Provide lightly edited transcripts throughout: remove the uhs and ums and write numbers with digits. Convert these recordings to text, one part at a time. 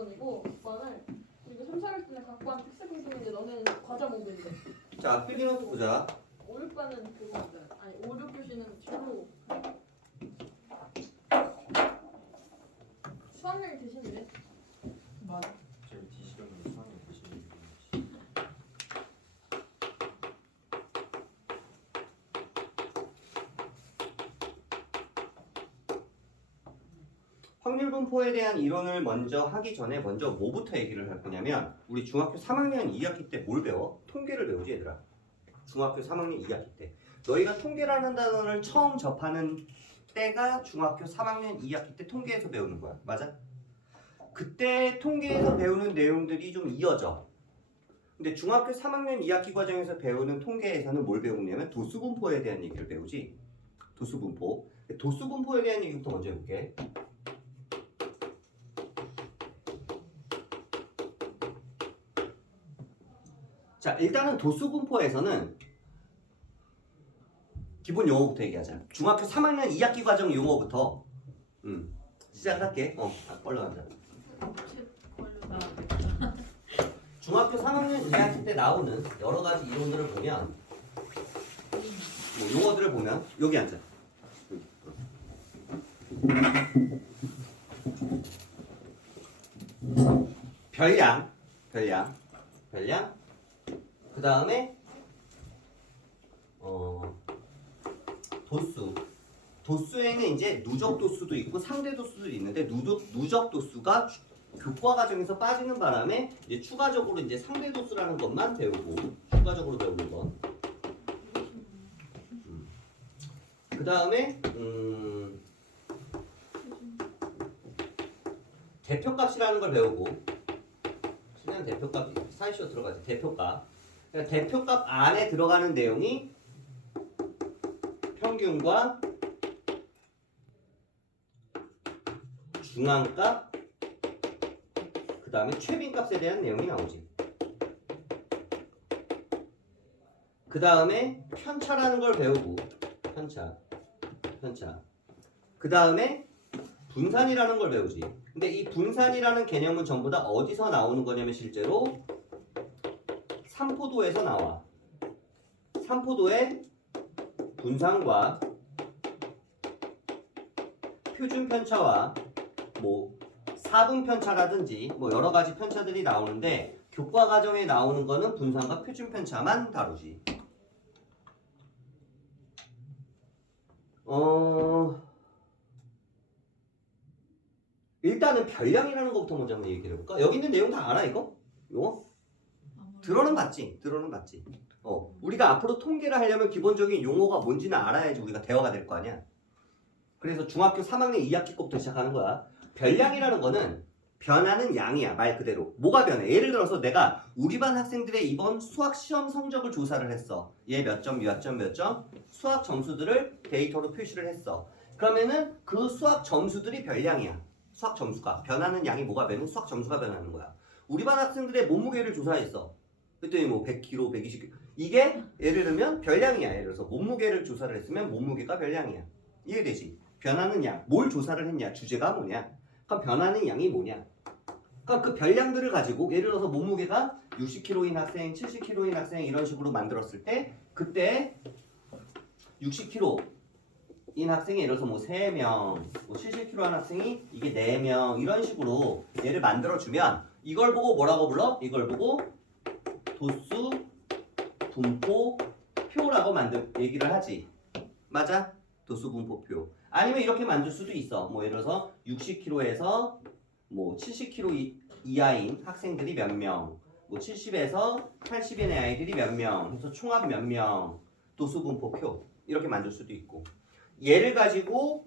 모전이고 오빠는 이거 3, 4학년에 갖고 한 특색 공통인데 너는 과자 모델이래. 자, 필기노트 보자. 5, 6반은 그거 맞아요. 아니 5, 6교시는 주로 수학여행 대신이래. 맞아. 저희 디시경이 수학이 대신 확률분포에 대한 이론을 먼저 하기 전에 먼저 뭐부터 얘기를 할 거냐면 우리 중학교 3학년 2학기 때 뭘 배워? 통계를 배우지 얘들아. 중학교 3학년 2학기 때 너희가 통계라는 단어를 처음 접하는 때가 중학교 3학년 2학기 때 통계에서 배우는 거야. 맞아? 그때 통계에서 배우는 내용들이 좀 이어져. 근데 중학교 3학년 2학기 과정에서 배우는 통계에서는 뭘 배우냐면 도수분포에 대한 얘기를 배우지. 도수분포. 도수분포에 대한 얘기부터 먼저 해볼게. 자, 일단은 도수분포에서는 기본 용어부터 얘기하자. 중학교 3학년 2학기 과정 용어부터 시작을 할게. 올라가자. 중학교 3학년 2학기 때 나오는 여러 가지 이론들을 보면 뭐 용어들을 보면 여기 앉아. 별량. 그 다음에 도수에는 이제 누적 도수도 있고 상대 도수도 있는데 누적 도수가 교과 과정에서 빠지는 바람에 이제 추가적으로 이제 상대 도수라는 것만 배우고 추가적으로 배우는 것. 그 다음에 대표값이라는 걸 배우고 그냥 대표값 사이쇼 들어가지. 대표값. 그러니까 대표값 안에 들어가는 내용이 평균과 중앙값 그 다음에 최빈값에 대한 내용이 나오지. 그 다음에 편차라는 걸 배우고 편차 그 다음에 분산이라는 걸 배우지. 근데 이 분산이라는 개념은 전부 다 어디서 나오는 거냐면 실제로 삼포도에서 나와. 삼포도의 분산과 표준 편차와 뭐 사분 편차라든지 뭐 여러 가지 편차들이 나오는데 교과 과정에 나오는 거는 분산과 표준 편차만 다루지. 일단은 별량이라는 것부터 먼저 한번 얘기를 해볼까? 여기 있는 내용 다 알아 이거? 이거? 들어는 봤지. 우리가 앞으로 통계를 하려면 기본적인 용어가 뭔지는 알아야지 우리가 대화가 될 거 아니야. 그래서 중학교 3학년 2학기 거부터 시작하는 거야. 별량이라는 거는 변하는 양이야. 말 그대로. 뭐가 변해? 예를 들어서 내가 우리 반 학생들의 이번 수학 시험 성적을 조사를 했어. 얘 몇 점, 몇 점, 몇 점. 수학 점수들을 데이터로 표시를 했어. 그러면은 그 수학 점수들이 별량이야. 수학 점수가. 변하는 양이 뭐가 변해? 수학 점수가 변하는 거야. 우리 반 학생들의 몸무게를 조사했어. 그랬더니 뭐 100kg, 120kg. 이게 예를 들면 별량이야. 예를 들어서 몸무게를 조사를 했으면 몸무게가 별량이야. 이해되지? 변하는 양. 뭘 조사를 했냐? 주제가 뭐냐? 그럼 변하는 양이 뭐냐? 그러니까 그 별량들을 가지고 예를 들어서 몸무게가 60kg인 학생, 70kg인 학생 이런 식으로 만들었을 때 그때 60kg인 학생이 예를 들어서 뭐 3명, 뭐 70kg 한 학생이 이게 4명 이런 식으로 얘를 만들어주면 이걸 보고 뭐라고 불러? 이걸 보고 도수, 분포, 표라고 얘기를 하지. 맞아? 도수, 분포, 표. 아니면 이렇게 만들 수도 있어. 뭐 예를 들어서 60kg에서 뭐 70kg 이하인 학생들이 몇 명, 뭐 70에서 80인의 아이들이 몇 명, 해서 총합 몇 명, 도수, 분포, 표 이렇게 만들 수도 있고. 얘를 가지고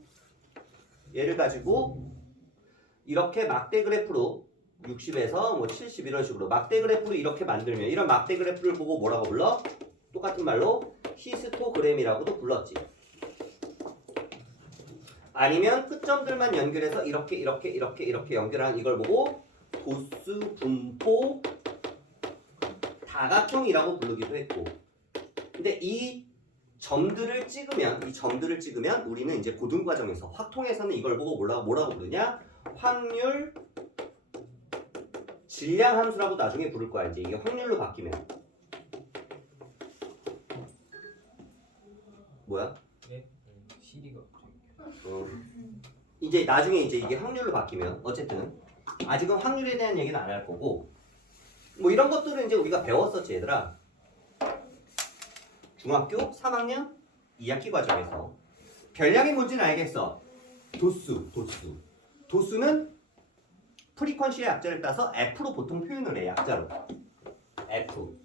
이렇게 막대 그래프로 60에서 뭐 70 이런 식으로 막대 그래프로 이렇게 만들면 이런 막대 그래프를 보고 뭐라고 불러? 똑같은 말로 히스토그램이라고도 불렀지. 아니면 끝점들만 연결해서 이렇게 연결한 이걸 보고 도수, 분포, 다각형이라고 부르기도 했고. 근데 이 점들을 찍으면 우리는 이제 고등과정에서 확통에서는 이걸 보고 뭐라고 부르냐? 확률 질량 함수라고 나중에 부를 거야. 이제 이게 확률로 바뀌면. 뭐야? 예? 시리가 이제 나중에 이제 이게 확률로 바뀌면 어쨌든 아직은 확률에 대한 얘기는 안 할 거고 뭐 이런 것들은 이제 우리가 배웠었지 얘들아. 중학교 3학년 2학기 과정에서 별량이 뭔지는 알겠어. 도수는 프리퀀시의 약자를 따서 F로 보통 표현을 해. 약자로 F.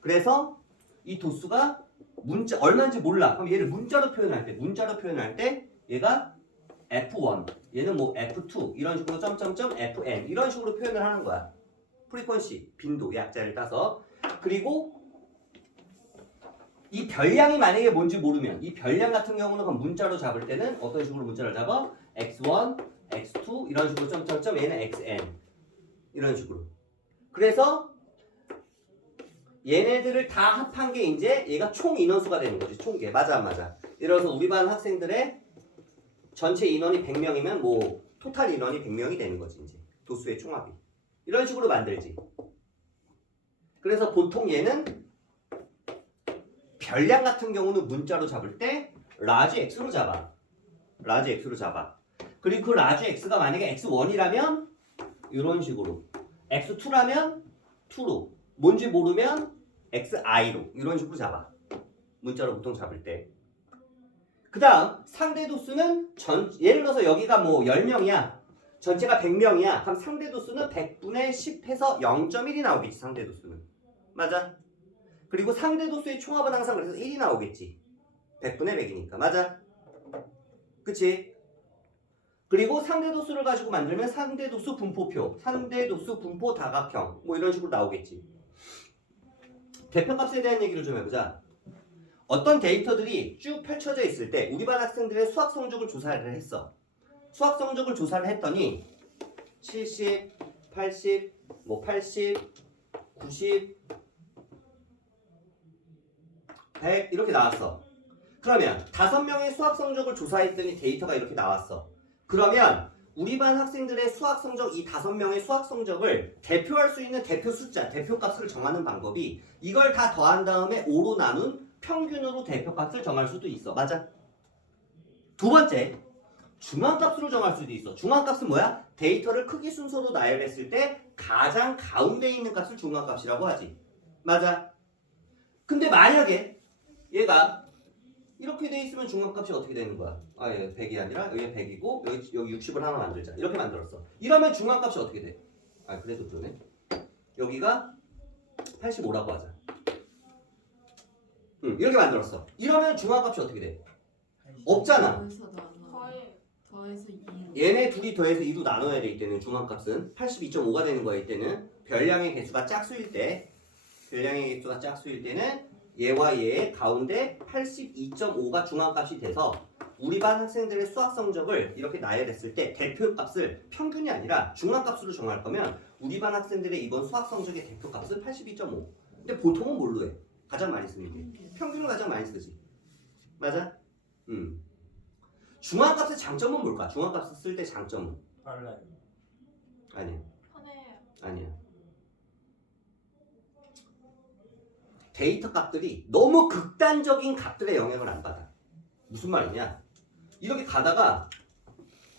그래서 이 도수가 문자 얼마인지 몰라. 그럼 얘를 문자로 표현할 때 얘가 F1, 얘는 뭐 F2 이런 식으로 점점점 FN 이런 식으로 표현을 하는 거야. 프리퀀시, 빈도, 약자를 따서. 그리고 이 별량이 만약에 뭔지 모르면 이 별량 같은 경우는 그럼 문자로 잡을 때는 어떤 식으로 문자를 잡아? X1, X2 이런 식으로 점점점 얘는 XN 이런 식으로. 그래서 얘네들을 다 합한 게 이제 얘가 총 인원수가 되는 거지. 총계. 맞아 안 맞아? 예를 들어서 우리 반 학생들의 전체 인원이 100명이면 뭐 토탈 인원이 100명이 되는 거지. 이제 도수의 총합이. 이런 식으로 만들지. 그래서 보통 얘는 별량 같은 경우는 문자로 잡을 때 라지 X로 잡아. 그리고 그 라지 X가 만약에 X1이라면 이런 식으로, X2라면 2로, 뭔지 모르면 XI로 이런 식으로 잡아. 문자로 보통 잡을 때. 그 다음 상대 도수는 예를 들어서 여기가 뭐 10명이야. 전체가 100명이야. 그럼 상대 도수는 100분의 10 해서 0.1이 나오겠지. 상대 도수는. 맞아? 그리고 상대 도수의 총합은 항상 그래서 1이 나오겠지. 100분의 100이니까. 맞아? 그치? 그리고 상대 도수를 가지고 만들면 상대 도수 분포표, 상대 도수 분포 다각형 뭐 이런 식으로 나오겠지. 대표값에 대한 얘기를 좀 해보자. 어떤 데이터들이 쭉 펼쳐져 있을 때 우리 반 학생들의 수학 성적을 조사를 했어. 수학 성적을 조사를 했더니 70, 80, 뭐 80, 90, 100 이렇게 나왔어. 그러면 5명의 수학 성적을 조사했더니 데이터가 이렇게 나왔어. 그러면 우리 반 학생들의 수학 성적, 이 5명의 수학 성적을 대표할 수 있는 대표 숫자, 대표값을 정하는 방법이 이걸 다 더한 다음에 5로 나눈 평균으로 대표값을 정할 수도 있어. 맞아? 두 번째, 중앙값으로 정할 수도 있어. 중앙값은 뭐야? 데이터를 크기 순서로 나열했을 때 가장 가운데 있는 값을 중앙값이라고 하지. 맞아? 근데 만약에 얘가 이렇게 돼 있으면 중앙값이 어떻게 되는 거야? 아, 예, 100이 아니라 여기 100이고 여기 60을 하나 만들자. 이렇게 만들었어. 이러면 중앙값이 어떻게 돼? 아, 그래도 그러네. 여기가 85라고 하자. 이렇게 만들었어. 이러면 중앙값이 어떻게 돼? 없잖아. 더해서 2로. 얘네 둘이 더해서 2로 나눠야 돼. 이때는 중앙값은 82.5가 되는 거야. 이때는 별량의 개수가 짝수일 때는 얘와 얘의 가운데 82.5가 중앙값이 돼서 우리 반 학생들의 수학 성적을 이렇게 나열했을 때 대표값을 평균이 아니라 중앙값으로 정할 거면 우리 반 학생들의 이번 수학 성적의 대표값은 82.5. 근데 보통은 뭘로 해? 가장 많이 쓰는 게 평균을 가장 많이 쓰지. 맞아? 중앙값의 장점은 뭘까? 중앙값을 쓸 때 장점은? 빨라요. 아니야. 편해요. 아니야. 데이터 값들이 너무 극단적인 값들의 영향을 안 받아. 무슨 말이냐? 이렇게 가다가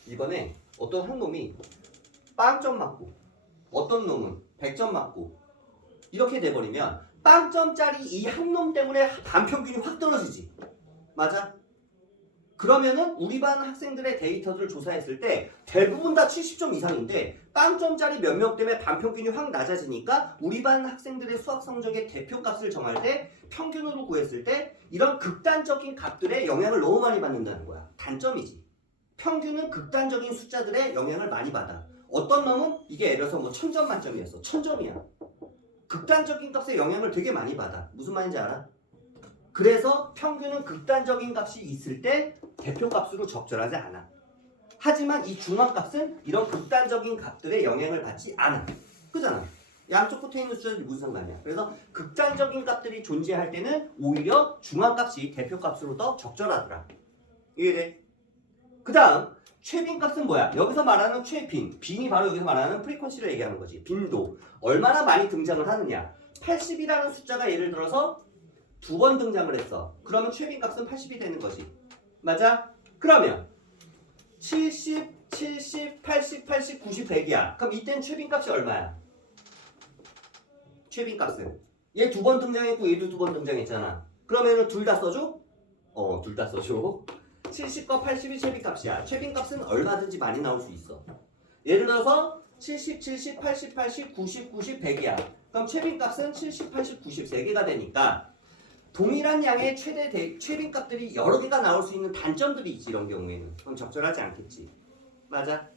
이번에 어떤 한 놈이 빵점 맞고 어떤 놈은 100점 맞고 이렇게 돼버리면 빵점짜리 이 한 놈 때문에 반평균이 확 떨어지지. 맞아? 그러면은 우리 반 학생들의 데이터들을 조사했을 때 대부분 다 70점 이상인데 빵점짜리 몇 명 때문에 반평균이 확 낮아지니까 우리 반 학생들의 수학 성적의 대표값을 정할 때 평균으로 구했을 때 이런 극단적인 값들의 영향을 너무 많이 받는다는 거야. 단점이지. 평균은 극단적인 숫자들의 영향을 많이 받아. 어떤 놈은 이게 예를 들어서 뭐 1000점 만점이었어. 1000점이야. 극단적인 값의 영향을 되게 많이 받아. 무슨 말인지 알아? 그래서 평균은 극단적인 값이 있을 때 대표값으로 적절하지 않아. 하지만 이 중앙값은 이런 극단적인 값들의 영향을 받지 않아. 그잖아. 양쪽 끝에 있는 숫자들이 무슨 상관이야. 그래서 극단적인 값들이 존재할 때는 오히려 중앙값이 대표값으로 더 적절하더라. 이해돼? 그 다음 최빈값은 뭐야? 여기서 말하는 최빈. 빈이 바로 여기서 말하는 프리퀀시를 얘기하는 거지. 빈도. 얼마나 많이 등장을 하느냐. 80이라는 숫자가 예를 들어서 2번 등장을 했어. 그러면 최빈값은 80이 되는 거지. 맞아? 그러면 70, 70, 80, 80, 90, 100이야. 그럼 이땐 최빈값이 얼마야? 최빈값은 얘 2번 등장했고 얘도 2번 등장했잖아. 그러면은 둘 다 써줘? 둘 다 써줘. 70과 80이 최빈값이야. 최빈값은 얼마든지 많이 나올 수 있어. 예를 들어서 70, 70, 80, 80, 90, 90, 100이야. 그럼 최빈값은 70, 80, 90, 3개가 되니까 동일한 양의 최빈값들이 여러 개가 나올 수 있는 단점들이 있지. 이런 경우에는. 그럼 적절하지 않겠지. 맞아?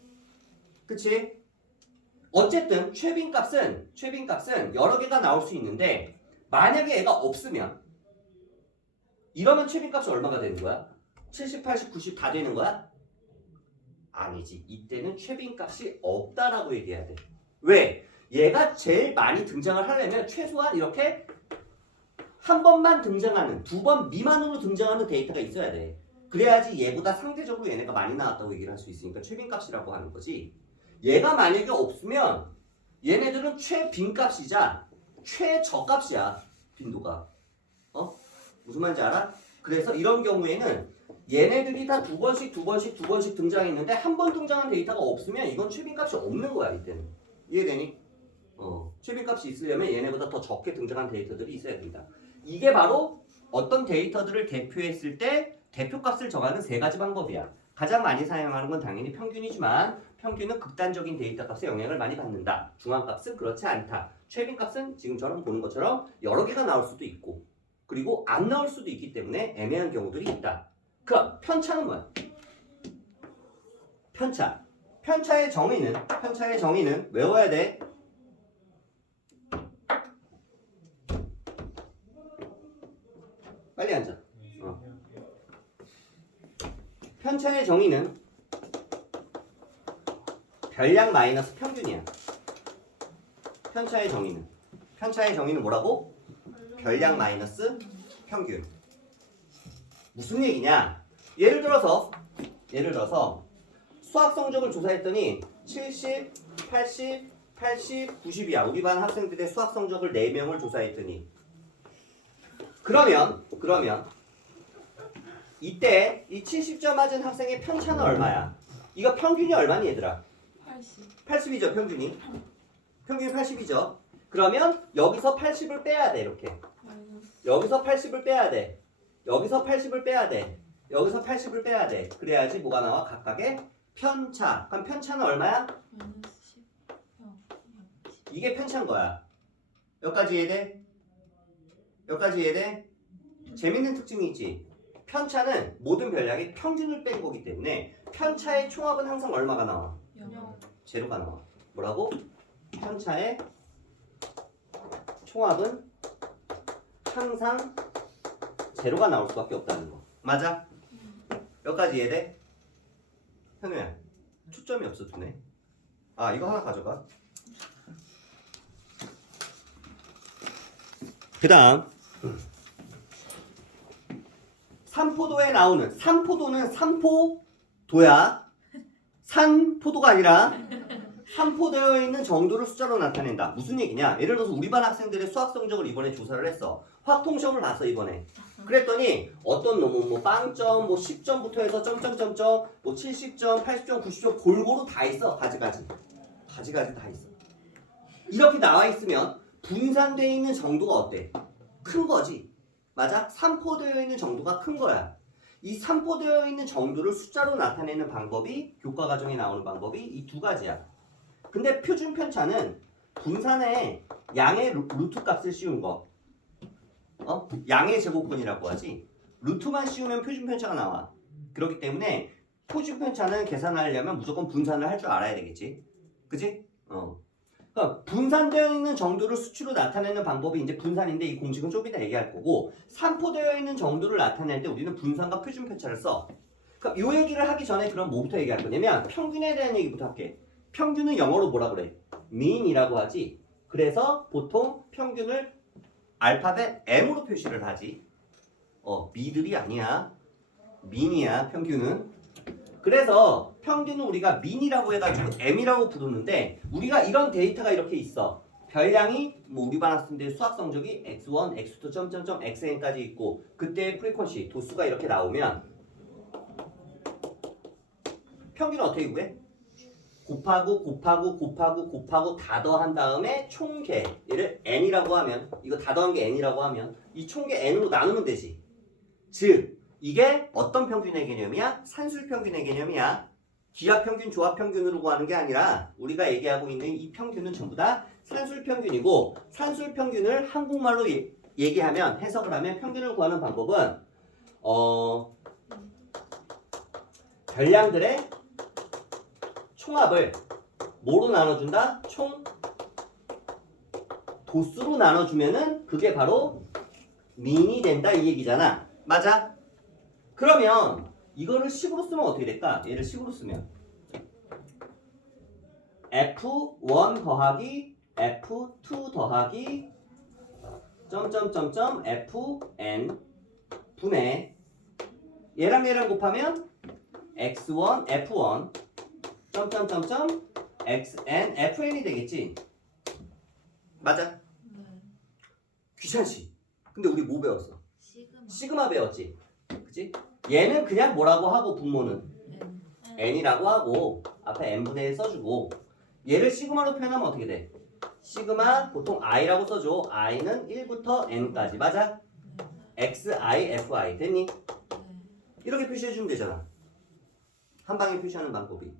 그치? 어쨌든 최빈값은 여러 개가 나올 수 있는데 만약에 얘가 없으면 이러면 최빈값이 얼마가 되는 거야? 70, 80, 90 다 되는 거야? 아니지. 이때는 최빈값이 없다라고 얘기해야 돼. 왜? 얘가 제일 많이 등장을 하려면 최소한 이렇게 한 번만 등장하는 2번 미만으로 등장하는 데이터가 있어야 돼. 그래야지 얘보다 상대적으로 얘네가 많이 나왔다고 얘기를 할 수 있으니까 최빈값이라고 하는 거지. 얘가 만약에 없으면 얘네들은 최빈값이자 최저값이야. 빈도가. 무슨 말인지 알아? 그래서 이런 경우에는 얘네들이 다 2번씩 등장했는데 한 번 등장한 데이터가 없으면 이건 최빈값이 없는 거야. 이때는. 이해되니? 최빈값이 있으려면 얘네보다 더 적게 등장한 데이터들이 있어야 된다. 이게 바로 어떤 데이터들을 대표했을 때 대표값을 정하는 3가지 방법이야. 가장 많이 사용하는 건 당연히 평균이지만 평균은 극단적인 데이터 값에 영향을 많이 받는다. 중앙값은 그렇지 않다. 최빈값은 지금처럼 보는 것처럼 여러 개가 나올 수도 있고 그리고 안 나올 수도 있기 때문에 애매한 경우들이 있다. 그럼 편차는 뭐야? 편차의 정의는 외워야 돼. 빨리 앉아. 편차의 정의는 별량 마이너스 평균이야. 편차의 정의는 뭐라고? 별량 마이너스 평균. 무슨 얘기냐? 예를 들어서 수학 성적을 조사했더니 70, 80, 80, 90이야. 우리 반 학생들의 수학 성적을 4명을 조사했더니 그러면 이때 이 70점 맞은 학생의 편차는 얼마야? 이거 평균이 얼마니 얘들아? 80이죠 평균이. 평균이 80이죠. 그러면 여기서 80을 빼야 돼. 이렇게 여기서 80을 빼야 돼. 여기서 80을 빼야 돼. 여기서 80을 빼야 돼. 그래야지 뭐가 나와? 각각의 편차. 그럼 편차는 얼마야? 이게 편차인 거야. 여기까지 이해돼? 재밌는 특징이 있지. 편차는 모든 별량의 평균을 뺀 거기 때문에 편차의 총합은 항상 얼마가 나와? 제로가 나와. 뭐라고? 편차의 총합은 항상 제로가 나올 수밖에 없다는 거. 맞아? 여기까지 이해돼? 현우야, 초점이 없어 두네. 이거 하나 가져가. 그 다음 산포도에 나오는 산포도는 산포도야. 산포도가 아니라 산포되어 있는 정도를 숫자로 나타낸다. 무슨 얘기냐? 예를 들어서 우리 반 학생들의 수학 성적을 이번에 조사를 했어. 화통시험을 봤어 이번에. 그랬더니 어떤 뭐 빵점, 뭐 10점부터 해서 점점점점, 뭐 70점, 80점, 90점 골고루 다 있어. 가지가지 다 있어. 이렇게 나와 있으면 분산되어 있는 정도가 어때? 큰 거지. 맞아? 산포되어 있는 정도가 큰 거야. 이 산포되어 있는 정도를 숫자로 나타내는 방법이 교과 과정에 나오는 방법이 이 2가지야. 근데 표준 편차는 분산의 양의 루트 값을 씌운 거. 양의 제곱근이라고 하지. 루트만 씌우면 표준 편차가 나와. 그렇기 때문에 표준 편차는 계산하려면 무조건 분산을 할 줄 알아야 되겠지. 그치? 그러니까 분산되어 있는 정도를 수치로 나타내는 방법이 이제 분산인데 이 공식은 좀 이따 얘기할 거고 산포되어 있는 정도를 나타낼 때 우리는 분산과 표준 편차를 써. 그럼 이 얘기를 하기 전에 그럼 뭐부터 얘기할 거냐면 평균에 대한 얘기부터 할게. 평균은 영어로 뭐라 그래? mean이라고 하지. 그래서 보통 평균을 알파벳 M으로 표시를 하지. 미들이 아니야. mean이야 평균은. 그래서 평균은 우리가 민이라고 해가지고 M이라고 부르는데 우리가 이런 데이터가 이렇게 있어. 별량이 뭐 우리 반 학생들 수학 성적이 x1, x2, 점점점 xn까지 있고 그때 프리퀀시 도수가 이렇게 나오면 평균은 어떻게 구해? 곱하고 다 더한 다음에 총계 얘를 n이라고 하면 이거 다 더한 게 n이라고 하면 이 총계 n으로 나누면 되지. 즉 이게 어떤 평균의 개념이야? 산술 평균의 개념이야. 기하 평균, 조합 평균으로 구하는 게 아니라 우리가 얘기하고 있는 이 평균은 전부 다 산술 평균이고 산술 평균을 한국말로 얘기하면 해석을 하면 평균을 구하는 방법은 별량들의 총합을 뭐로 나눠준다? 총 도수로 나눠주면은 그게 바로 민이 된다 이 얘기잖아. 맞아? 그러면 이거를 식으로 쓰면 어떻게 될까? 얘를 식으로 쓰면 F1 더하기 F2 더하기 점점점점 FN 분의 얘랑 곱하면 X1 F1 점점점점 XN FN이 되겠지? 맞아? 네. 귀찮지? 근데 우리 뭐 배웠어? 시그마. 시그마 배웠지? 그치? 얘는 그냥 뭐라고 하고 분모는 N. n이라고 하고 앞에 n분의 1 써주고 얘를 시그마로 표현하면 어떻게 돼? 시그마 보통 i라고 써줘. i는 1부터 n까지 맞아? xi, fi 됐니? 네. 이렇게 표시해주면 되잖아. 한 방에 표시하는 방법이.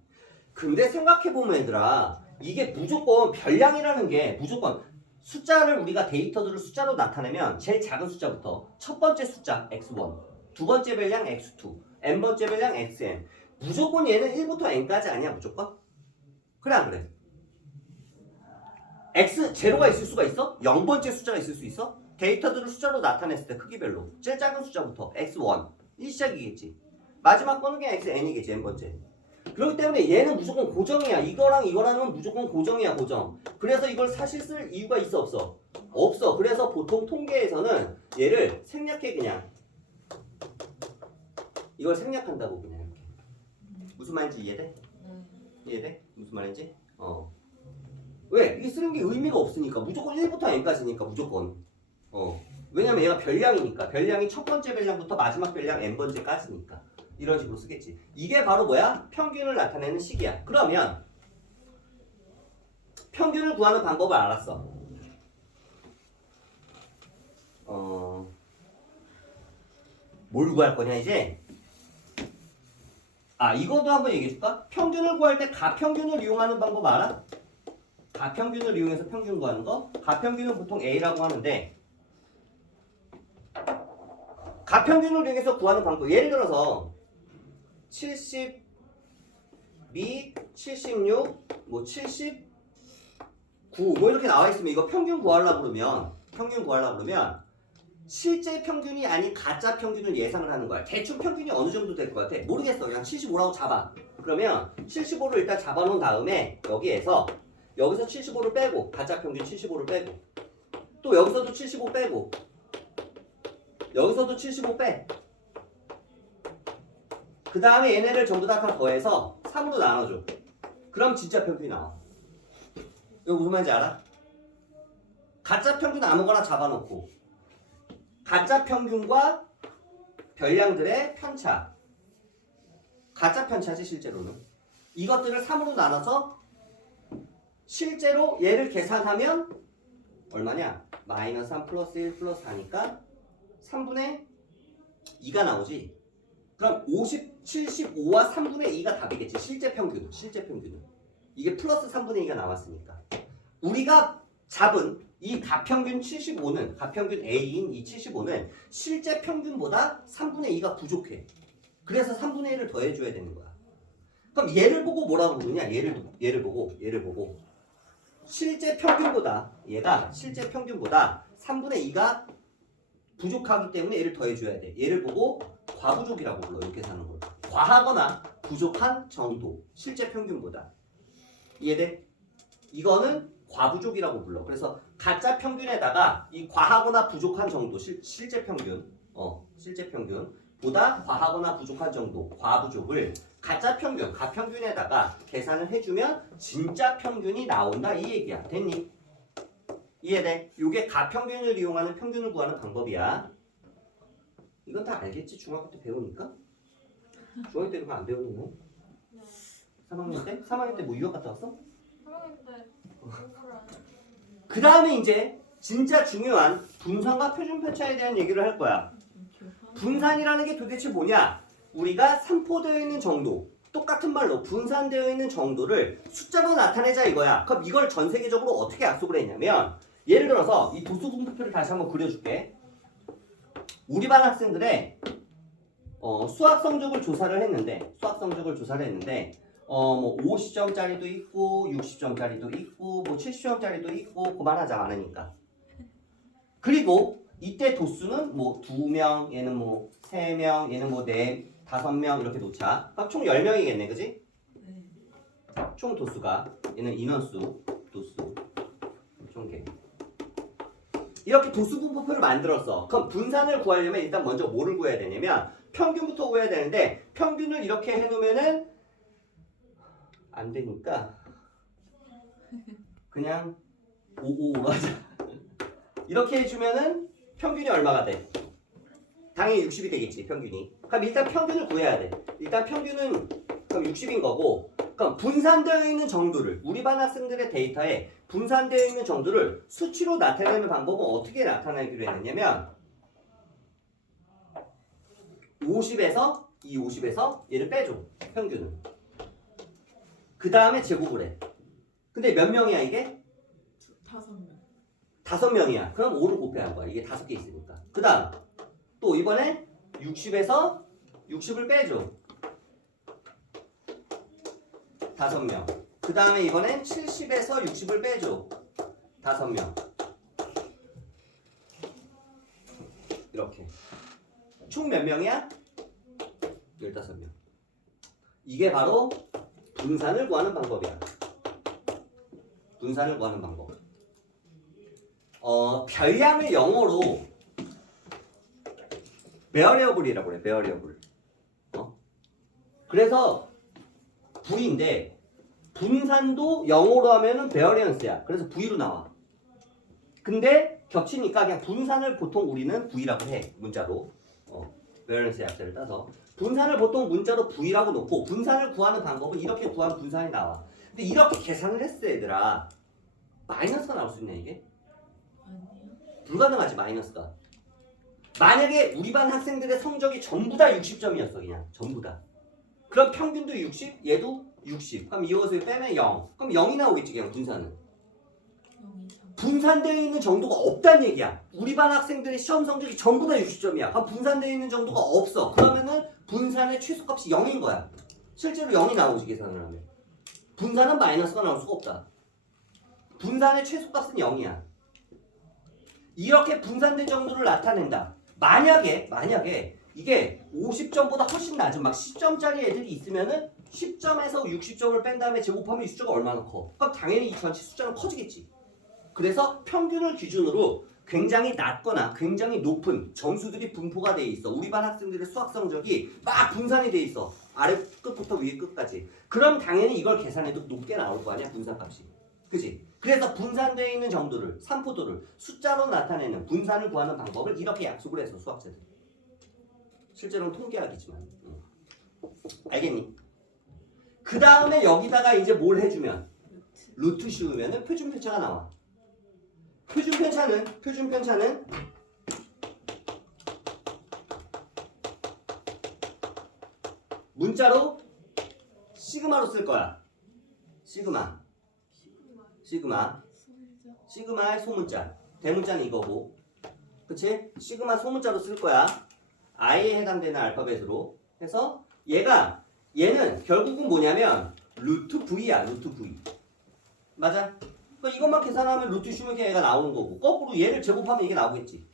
근데 생각해보면 얘들아 이게 무조건 별량이라는 게 무조건 숫자를 우리가 데이터들을 숫자로 나타내면 제일 작은 숫자부터 첫 번째 숫자 x1 두 번째 별량 x2 n번째 별량 xn 무조건 얘는 1부터 n까지 아니야 무조건? 그래 안 그래? x 제로가 있을 수가 있어? 0번째 숫자가 있을 수 있어? 데이터들을 숫자로 나타냈을 때 크기별로 제일 작은 숫자부터 x1 이 시작이겠지. 마지막 거는 그냥 xn이겠지 n번째. 그렇기 때문에 얘는 무조건 고정이야. 이거랑은 무조건 고정이야 고정. 그래서 이걸 사실 쓸 이유가 있어 없어? 없어. 그래서 보통 통계에서는 얘를 생략해 그냥. 이걸 생략한다고 그냥 이렇게. 무슨 말인지 이해돼? 이해돼? 무슨 말인지? 왜? 이게 쓰는 게 의미가 없으니까. 무조건 1부터 n까지니까 무조건. 왜냐면 얘가 별량이니까. 별량이 첫 번째 별량부터 마지막 별량 n번째까지니까. 이런 식으로 쓰겠지. 이게 바로 뭐야? 평균을 나타내는 식이야. 그러면 평균을 구하는 방법을 알았어. 뭘 구할 거냐 이제? 이것도 한번 얘기해 줄까? 평균을 구할 때 가평균을 이용하는 방법 알아? 가평균을 이용해서 평균 구하는 거? 가평균은 보통 A라고 하는데 가평균을 이용해서 구하는 방법 예를 들어서 72, 76, 뭐 79, 뭐 이렇게 나와 있으면 이거 평균 구하려고 그러면 실제 평균이 아닌 가짜 평균을 예상을 하는 거야. 대충 평균이 어느 정도 될 것 같아? 모르겠어. 그냥 75라고 잡아. 그러면 75를 일단 잡아놓은 다음에 여기서 75를 빼고 가짜 평균 75를 빼고 또 여기서도 75 빼고 여기서도 75 빼. 그 다음에 얘네를 전부 다 더해서 3으로 나눠줘. 그럼 진짜 평균이 나와. 이거 무슨 말인지 알아? 가짜 평균 아무거나 잡아놓고 가짜 평균과 별량들의 편차 가짜 편차지 실제로는 이것들을 3으로 나눠서 실제로 얘를 계산하면 얼마냐? 마이너스 3 플러스 1 플러스 4니까 3분의 2가 나오지. 그럼 75와 3분의 2가 답이겠지. 실제 평균은. 이게 플러스 3분의 2가 나왔으니까. 우리가 잡은 이 가평균 75는 가평균 A인 이 75는 실제 평균보다 3분의 2가 부족해. 그래서 3분의 1을 더해줘야 되는 거야. 그럼 얘를 보고 뭐라고 부르냐? 얘를 보고 실제 평균보다 얘가 실제 평균보다 3분의 2가 부족하기 때문에 얘를 더해줘야 돼. 얘를 보고 과부족이라고 불러. 이렇게 사는 걸. 과하거나 부족한 정도. 실제 평균보다. 이해돼? 이거는 과부족이라고 불러. 그래서 가짜 평균에다가 이 과하거나 부족한 정도. 실제 평균. 실제 평균보다 과하거나 부족한 정도. 과부족을 가짜 평균, 가평균에다가 계산을 해주면 진짜 평균이 나온다 이 얘기야. 됐니? 이해돼? 이게 가평균을 이용하는 평균을 구하는 방법이야. 이건 다 알겠지? 중학교 때 배우니까? 중학교 때 이런 거 안 배우는 3학년 때? 3학년 때 뭐 유학 갔다 왔어? 3학년 때 공부를 안 해. 그 다음에 이제 진짜 중요한 분산과 표준 편차에 대한 얘기를 할 거야. 분산이라는 게 도대체 뭐냐? 우리가 산포되어 있는 정도, 똑같은 말로 분산되어 있는 정도를 숫자로 나타내자 이거야. 그럼 이걸 전 세계적으로 어떻게 약속을 했냐면, 예를 들어서 이 도수 분포표를 다시 한번 그려줄게. 우리 반 학생들의 수학 성적을 조사를 했는데 뭐 50점짜리도 있고 60점짜리도 있고 뭐 70점짜리도 있고 그만하자 많으니까. 그리고 이때 도수는 뭐 2명, 얘는 뭐 3명, 얘는 뭐 4, 5명 이렇게 놓자. 그럼 총 10명이겠네, 그지? 네. 총 도수가, 얘는 인원수, 도수, 총 개. 이렇게 도수 분포표를 만들었어. 그럼 분산을 구하려면 일단 먼저 뭐를 구해야 되냐면 평균부터 구해야 되는데, 평균을 이렇게 해놓으면은 안 되니까 그냥 555로 하자. 이렇게 해주면은 평균이 얼마가 돼? 당연히 60이 되겠지, 평균이. 그럼 일단 평균을 구해야 돼. 일단 평균은 그럼 60인 거고, 그럼 분산되어 있는 정도를, 우리 반 학생들의 데이터에 분산되어 있는 정도를 수치로 나타내는 방법은 어떻게 나타내기로 했느냐면 50에서 이 50에서 얘를 빼줘, 평균을. 그 다음에 제곱을 해. 근데 몇 명이야 이게? 5명. 5명이야. 그럼 5를 곱해야 한 거야. 이게 5개 있으니까. 그 다음 또 이번에 60에서 60을 빼줘. 5명. 그 다음에 이번엔 70에서 60을 빼줘. 5명. 이렇게. 총 몇 명이야? 15명. 이게 바로 분산을 구하는 방법이야. 분산을 구하는 방법. 별량을 영어로 베어리어블이라고 그래. 베어리어블. 그래서 V인데 분산도 영어로 하면은 베어리언스야. 그래서 V로 나와. 근데 겹치니까 그냥 분산을 보통 우리는 V라고 해. 문자로. 베어리언스 약자를 따서 분산을 보통 문자로 V라고 놓고, 분산을 구하는 방법은 이렇게 구하면 분산이 나와. 근데 이렇게 계산을 했어 얘들아. 마이너스가 나올 수 있냐 이게? 아니요. 불가능하지, 마이너스가. 만약에 우리 반 학생들의 성적이 전부 다 60점이었어. 그냥 전부 다. 그럼 평균도 60, 얘도 60. 그럼 이것을 빼면 0. 그럼 0이 나오겠지 그냥 분산은. 0, 2, 3. 분산되어 있는 정도가 없다는 얘기야. 우리 반 학생들의 시험 성적이 전부 다 60점이야. 그럼 분산되어 있는 정도가 없어. 그러면은 분산의 최소값이 0인 거야. 실제로 0이 나오지 계산을 하면. 분산은 마이너스가 나올 수가 없다. 분산의 최소값은 0이야. 이렇게 분산된 정도를 나타낸다. 만약에 이게 50점보다 훨씬 낮은 막 10점짜리 애들이 있으면은 10점에서 60점을 뺀 다음에 제곱하면 이 숫자가 얼마나 커? 그럼 당연히 이 전체 숫자는 커지겠지. 그래서 평균을 기준으로 굉장히 낮거나 굉장히 높은 점수들이 분포가 돼 있어. 우리 반 학생들의 수학 성적이 막 분산이 돼 있어. 아래 끝부터 위에 끝까지. 그럼 당연히 이걸 계산해도 높게 나올 거 아니야, 분산값이. 그치? 그래서 분산되어 있는 정도를, 산포도를 숫자로 나타내는 분산을 구하는 방법을 이렇게 약속을 했어, 수학자들이. 실제로는 통계학이지만. 알겠니? 그 다음에 여기다가 이제 뭘 해주면, 루트 씌우면은 표준 편차가 나와. 표준 편차는 문자로 시그마로 쓸 거야. 시그마의 소문자. 대문자는 이거고. 그치? 시그마 소문자로 쓸 거야. i에 해당되는 알파벳으로 해서 얘는 결국은 뭐냐면 루트 v야. 루트 v. 맞아? 그러니까 이것만 계산하면 루트 씌우면 얘가 나오는 거고, 거꾸로 얘를 제곱하면 이게 나오겠지.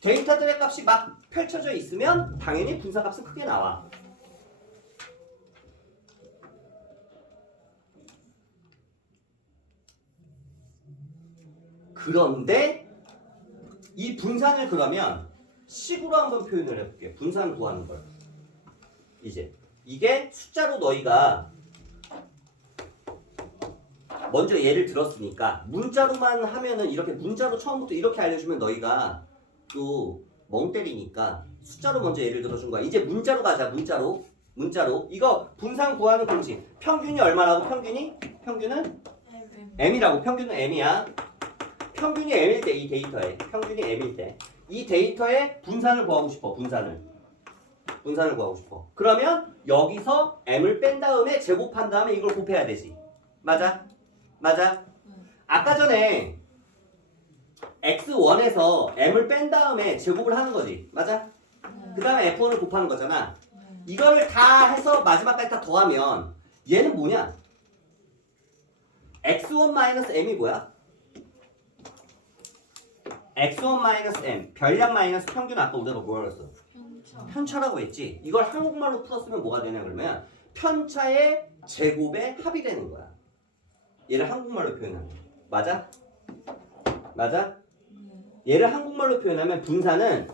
데이터들의 값이 막 펼쳐져 있으면 당연히 분산값은 크게 나와. 그런데 이 분산을 그러면 식으로 한번 표현을 해볼게. 분산 구하는 걸. 이제 이게 숫자로 너희가 먼저 예를 들었으니까 문자로만 하면은 이렇게 문자로 처음부터 이렇게 알려주면 너희가 또 멍 때리니까 숫자로 먼저 예를 들어준 거야. 이제 문자로 가자. 문자로 이거 분산 구하는 공식. 평균이 얼마라고? 평균은 m이라고. 평균은 m이야. 평균이 m일 때 이 데이터에 평균이 m일 때 이 데이터에 분산을 구하고 싶어. 분산을 구하고 싶어. 그러면 여기서 m을 뺀 다음에 제곱한 다음에 이걸 곱해야 되지. 맞아? 아까 전에 x1에서 m을 뺀 다음에 제곱을 하는 거지. 맞아? 그 다음에 f1을 곱하는 거잖아. 이거를 다 해서 마지막까지 다 더하면 얘는 뭐냐? x1-m이 뭐야? x1-m 별량 마이너스 평균. 아까 우리가 뭐라고 했어? 편차라고 했지. 이걸 한국말로 풀었으면 뭐가 되냐 그러면 편차의 제곱의 합이 되는 거야. 얘를 한국말로 표현하면 맞아? 얘를 한국말로 표현하면 분산은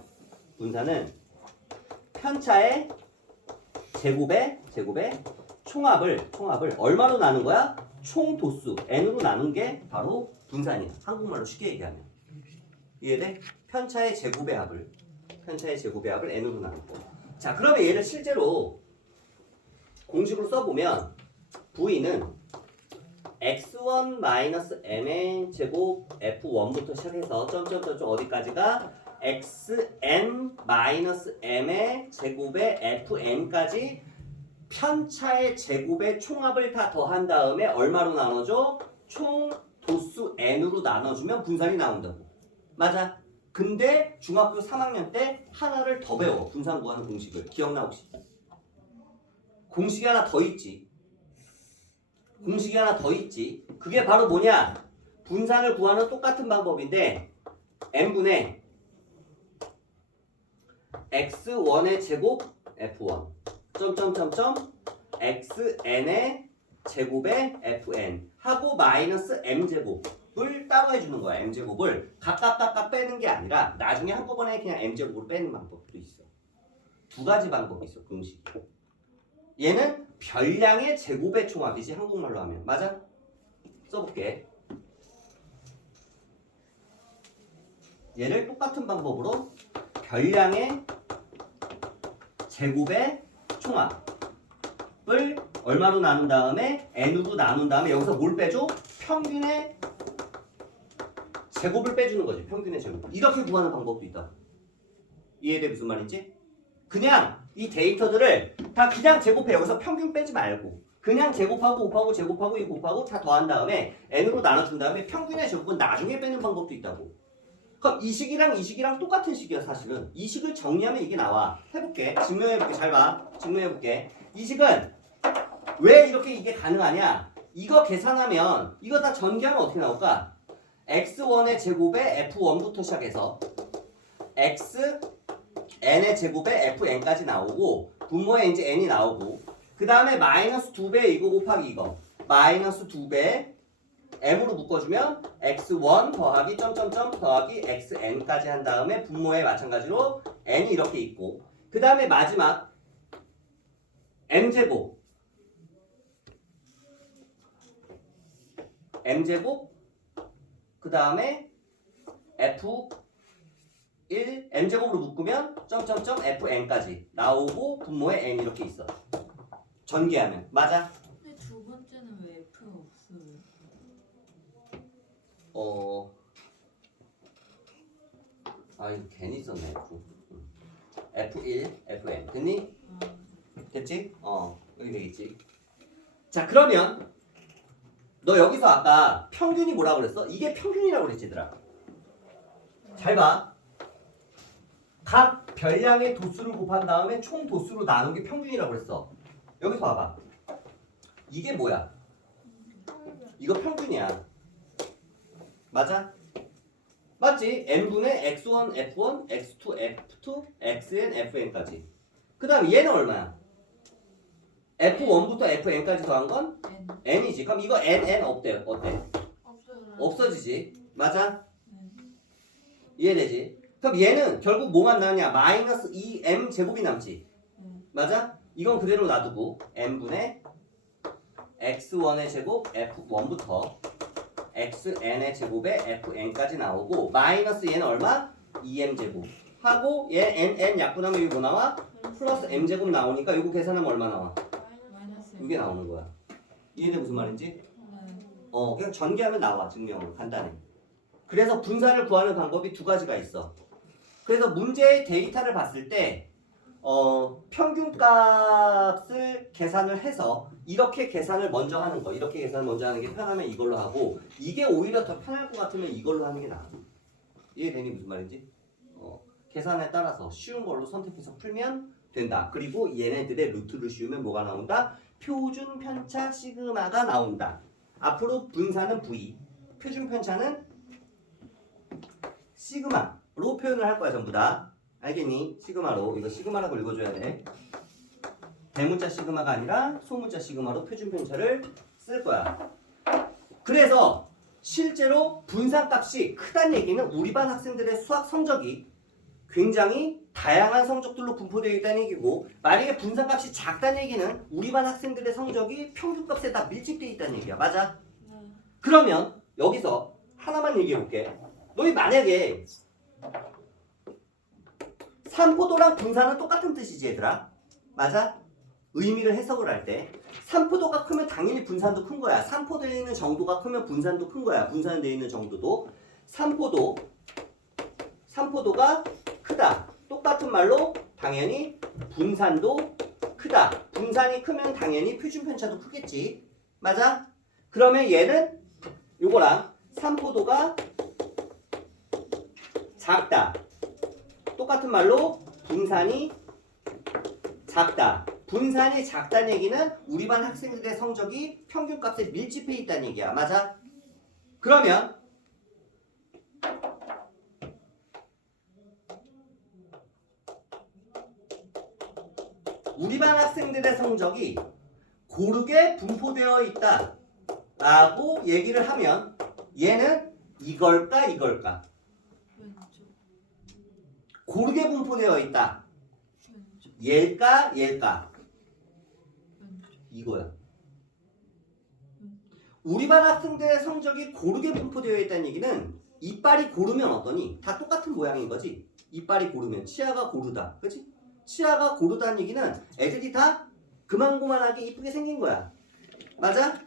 편차의 제곱의 총합을 얼마로 나눈 거야? 총 도수 n으로 나눈 게 바로 분산이야. 한국말로 쉽게 얘기하면 이해돼? 편차의 제곱의 합을 n으로 나눈 거. 자, 그러면 얘를 실제로 공식으로 써보면 v는 x1-m의 제곱 f1부터 시작해서 점점점점 어디까지가 xn-m의 제곱에 fn까지 편차의 제곱의 총합을 다 더한 다음에 얼마로 나눠줘? 총 도수 n으로 나눠주면 분산이 나온다고. 맞아? 근데 중학교 3학년 때 하나를 더 배워. 분산 구하는 공식을. 기억나 혹시? 공식이 하나 더 있지. 그게 바로 뭐냐? 분산을 구하는 똑같은 방법인데 n분의 x1의 제곱 f1 점점점점 xn의 제곱에 fn 하고 마이너스 m제곱을 따로 해주는 거야. m제곱을 각각 빼는 게 아니라 나중에 한꺼번에 그냥 m제곱으로 빼는 방법도 있어. 두 가지 방법이 있어. 공식. 얘는 별량의 제곱의 총합이지. 한국말로 하면. 맞아? 써볼게. 얘를 똑같은 방법으로 별량의 제곱의 총합을 얼마로 나눈 다음에 n으로 나눈 다음에 여기서 뭘 빼줘? 평균의 제곱을 빼주는 거지. 평균의 제곱. 이렇게 구하는 방법도 있다. 이해돼? 무슨 말인지? 그냥 이 데이터들을 다 그냥 제곱해. 여기서 평균 빼지 말고 그냥 제곱하고 곱하고 이거 곱하고 다 더한 다음에 n으로 나눠준 다음에 평균의 제곱은 나중에 빼는 방법도 있다고. 그럼 이 식이랑 똑같은 식이야. 사실은 이 식을 정리하면 이게 나와. 해볼게. 증명해볼게. 잘 봐. 증명해볼게. 이 식은 왜 이렇게 이게 가능하냐? 이거 계산하면 이거 다 전개하면 어떻게 나올까? x1의 제곱에 f1부터 시작해서 n의 제곱에 fn까지 나오고 분모에 이제 n이 나오고 그 다음에 마이너스 2배 이거 곱하기 이거 마이너스 2배 m으로 묶어주면 x1 더하기 점점점 더하기 xn까지 한 다음에 분모에 마찬가지로 n이 이렇게 있고 그 다음에 마지막 m제곱 그 다음에 f1 m제곱으로 묶으면 점점점 fn까지 나오고 분모에 n 이렇게 있어. 전개하면 맞아? 근데 두 번째는 왜 F가 없어요? 이거 괜히 썼네. f1 fn 됐니? 됐지? 여기 되겠지. 자, 그러면 너 여기서 아까 평균이 뭐라고 그랬어? 이게 평균이라고 그랬지, 얘들아. 잘 봐. 각 별량의 도수를 곱한 다음에 총 도수로 나눈 게 평균이라고 그랬어. 여기서 봐봐. 이게 뭐야? 이거 평균이야. 맞아? 맞지? n분의 x1, f1, x2, f2, xn, fn까지. 그 다음 얘는 얼마야? f1부터 fn까지 더한 건 N. n이지. 그럼 이거 n 어때? 없어요. 없어지지. 맞아? 이해되지? 그럼 얘는 결국 뭐만 남냐? 마이너스 2m 제곱이 남지. 맞아? 이건 그대로 놔두고 n분의 x1의 제곱 f1부터 xn의 제곱에 fn까지 나오고 마이너스 얘는 얼마? 2m제곱 하고 얘 n 약분하면 이거 뭐 나와? 플러스 m제곱 나오니까 이거 계산하면 얼마 나와? 마이너스 이게 나오는 거야. 이해돼 무슨 말인지? 네. 그냥 전개하면 나와. 증명은 간단해. 그래서 분산을 구하는 방법이 두 가지가 있어. 그래서 문제의 데이터를 봤을 때 평균값을 계산을 해서 이렇게 계산을 먼저 하는 거, 이렇게 계산을 먼저 하는 게 편하면 이걸로 하고 이게 오히려 더 편할 것 같으면 이걸로 하는 게 나아. 이해되니 무슨 말인지? 계산에 따라서 쉬운 걸로 선택해서 풀면 된다. 그리고 얘네들의 루트를 씌우면 뭐가 나온다? 표준 편차 시그마가 나온다. 앞으로 분산은 V, 표준 편차는 시그마로 표현을 할 거야 전부 다. 알겠니? 시그마로. 이거 시그마라고 읽어줘야 돼. 대문자 시그마가 아니라 소문자 시그마로 표준 편차를 쓸 거야. 그래서 실제로 분산값이 크다는 얘기는 우리 반 학생들의 수학 성적이 굉장히 다양한 성적들로 분포되어 있다는 얘기고, 만약에 분산값이 작다는 얘기는 우리 반 학생들의 성적이 평균값에 다 밀집되어 있다는 얘기야. 맞아? 네. 그러면 여기서 하나만 얘기해 볼게. 너희 만약에 산포도랑 분산은 똑같은 뜻이지 얘들아. 맞아? 의미를 해석을 할 때 산포도가 크면 당연히 분산도 큰 거야. 산포도에 있는 정도가 크면 분산도 큰 거야. 분산되어 있는 정도도. 산포도가 크다. 똑같은 말로 당연히 분산도 크다. 분산이 크면 당연히 표준 편차도 크겠지. 맞아? 그러면 얘는 요거랑 산포도가 작다. 똑같은 말로 분산이 작다. 분산이 작다는 얘기는 우리 반 학생들의 성적이 평균값에 밀집해 있다는 얘기야. 맞아? 그러면 우리 반 학생들의 성적이 고르게 분포되어 있다 라고 얘기를 하면 얘는 이걸까 이걸까? 왼쪽. 고르게 분포되어 있다. 왼쪽. 얘일까? 왼쪽. 이거야. 우리 반 학생들의 성적이 고르게 분포되어 있다는 얘기는 이빨이 고르면 어떠니? 다 똑같은 모양인 거지. 이빨이 고르면 치아가 고르다. 그치? 치아가 고르다는 얘기는 애들이 다 그만고만하게 이쁘게 생긴 거야. 맞아?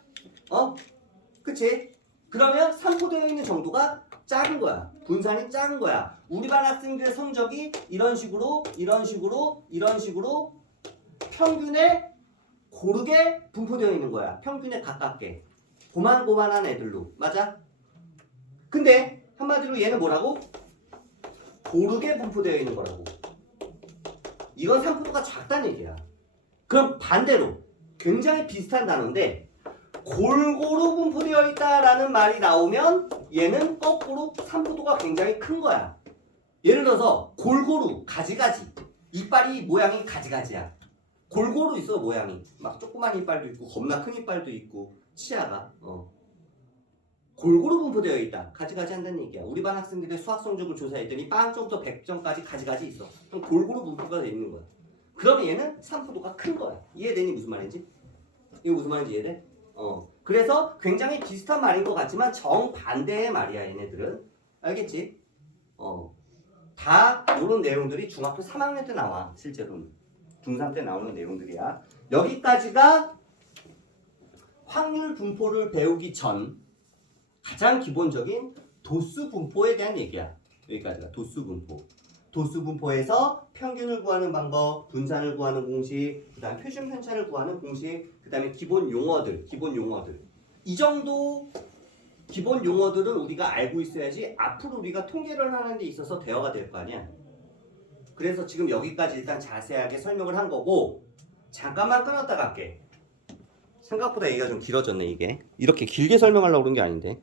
그치? 그러면 산포되어 있는 정도가 작은 거야. 분산이 작은 거야. 우리 반 학생들의 성적이 이런 식으로 평균에 고르게 분포되어 있는 거야. 평균에 가깝게. 고만고만한 애들로. 맞아? 근데 한마디로 얘는 뭐라고? 고르게 분포되어 있는 거라고. 이건 산포도가 작다는 얘기야. 그럼 반대로 굉장히 비슷한 단어인데 골고루 분포되어 있다라는 말이 나오면 얘는 거꾸로 산포도가 굉장히 큰 거야. 예를 들어서 골고루 가지가지. 이빨이 모양이 가지가지야. 골고루 있어 모양이. 막 조그만 이빨도 있고 겁나 큰 이빨도 있고 치아가 골고루 분포되어 있다. 가지가지 한다는 얘기야. 우리 반 학생들의 수학 성적을 조사했더니 빵점부터 100점까지 가지가지 있어. 그럼 골고루 분포가 되어 있는 거야. 그러면 얘는 산포도가 큰 거야. 이해되니 무슨 말인지? 이거 무슨 말인지 이해돼? 그래서 굉장히 비슷한 말인 것 같지만 정반대의 말이야 얘네들은. 알겠지? 다 이런 내용들이 중학교 3학년 때 나와. 실제로는 중3 때 나오는 내용들이야. 여기까지가 확률 분포를 배우기 전 가장 기본적인 도수 분포에 대한 얘기야. 여기까지가 도수 분포. 도수 분포에서 평균을 구하는 방법, 분산을 구하는 공식, 그 다음에 표준 편차를 구하는 공식, 그 다음에 기본 용어들. 이 정도 기본 용어들은 우리가 알고 있어야지 앞으로 우리가 통계를 하는 데 있어서 대화가 될 거 아니야. 그래서 지금 여기까지 일단 자세하게 설명을 한 거고 잠깐만 끊었다 갈게. 생각보다 얘기가 좀 길어졌네 이게. 이렇게 길게 설명하려고 그런 게 아닌데.